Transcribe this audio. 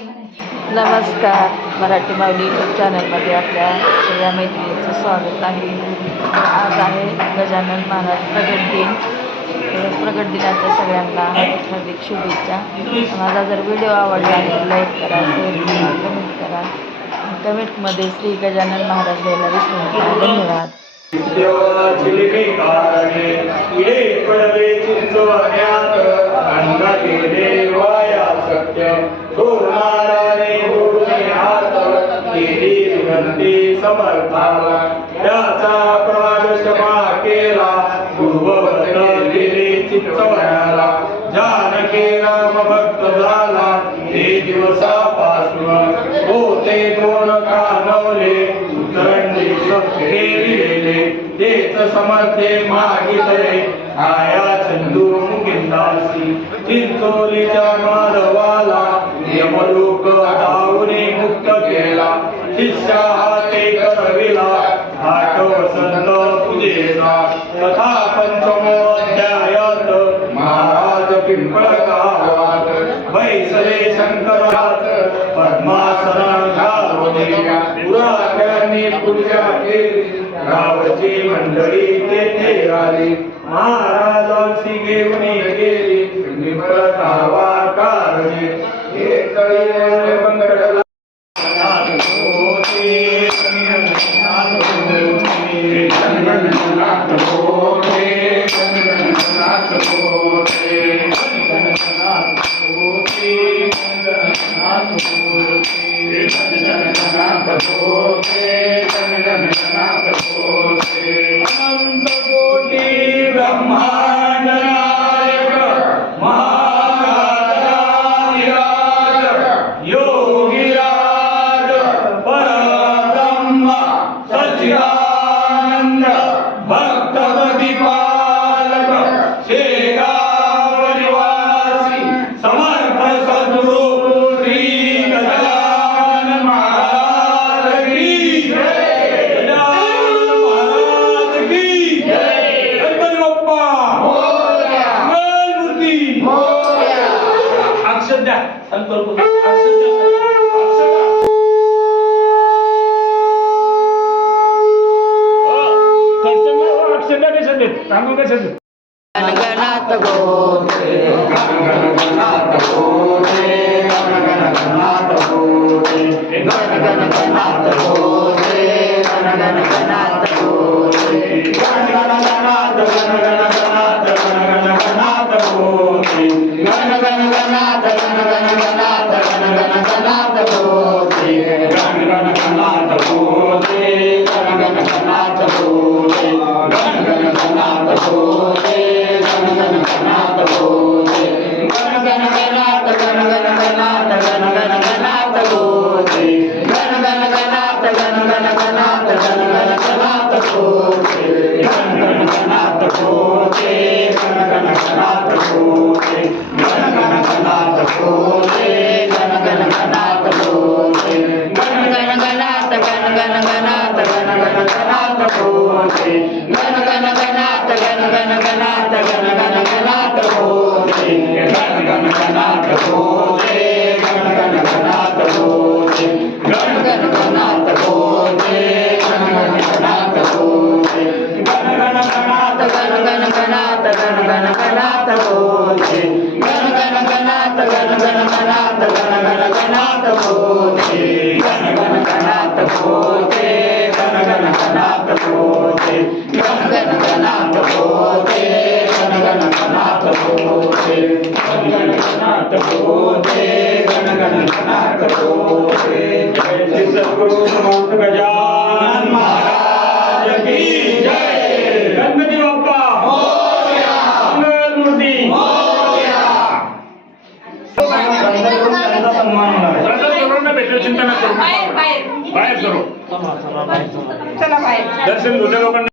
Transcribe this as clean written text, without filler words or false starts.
नमस्कार, मराठी माऊली यूट्यूब चॅनलमध्ये आपल्या सगळ्या मैत्रिणींचं स्वागत आहे. आज आहे गजानन महाराज प्रगट दिन. प्रगट दिनाच्या सगळ्यांना हार्दिक शुभेच्छा. माझा जर व्हिडिओ आवडला तर लाईक करा, शेअर करा, कमेंट करा. कमेंटमध्ये श्री गजानन महाराज द्यायला विसरू नका. धन्यवाद. समर्थाला त्याचा प्रादशमा केला पूर्ववत गेले चित्तवयाला जानकी राम भक्त झाला ते दिवसापासून होते दोन कानवले उतरंडी खेळलेले तेच समर्थे मागितले आया चंदू मुकिंदासी चिंचोलीच्या माधवाला यमलोक धावणे मुक्त केला शिष्या हाते करविला आठव संत पूजेचा तथा पंचमोध्यायात महाराज पिंपळ गावात बैसले शंकरात पद्मासन घालून पुरात्यांनी पूजा केली गावची मंडळी तेथे आली महाराजांची घेऊन गेली पिंपळ गावा कारणे हे तळी बंगडला गणगणात गोते गणगणात गोते गणगणात गोते गणगणात गोते गणगणात गोते गणगणात गणगणात गणगणात गोते गणगणात गणगणात गणगणात गोते गणगणात गोते गणगणात गोते गणगणात गोते गणगणात गोते गणगणात गणगणात गणगणात गोते गणगणात गणगणात गणगणात गोते गणगणात गोते गणगणात गोते गणगणात गोते गणगणात गोते गणगणात गणगणात गणगणात गोते गणगणात गणगणात गणगणात गोते गणगणात गोते गणगणात गोते गणगणात गोते गणगणात गोते गणगणात गणगणात गणगणात गोते गणगणात गणगणात गणगणात गोते गणगणात गोते गणगणात गोते गणगणात गोते गणगणात गोते गणगणात गोते गणगणात गोते जय सद्गुरु समर्थ गजानन महाराज की जय. गणपती बाप्पा मोरया, मंगल मूर्ती मोरया. सन्मान होणार आहे. भेटलं चिंता न करू. बाहेर सर्व चला बाहेर दर्शन लोकांना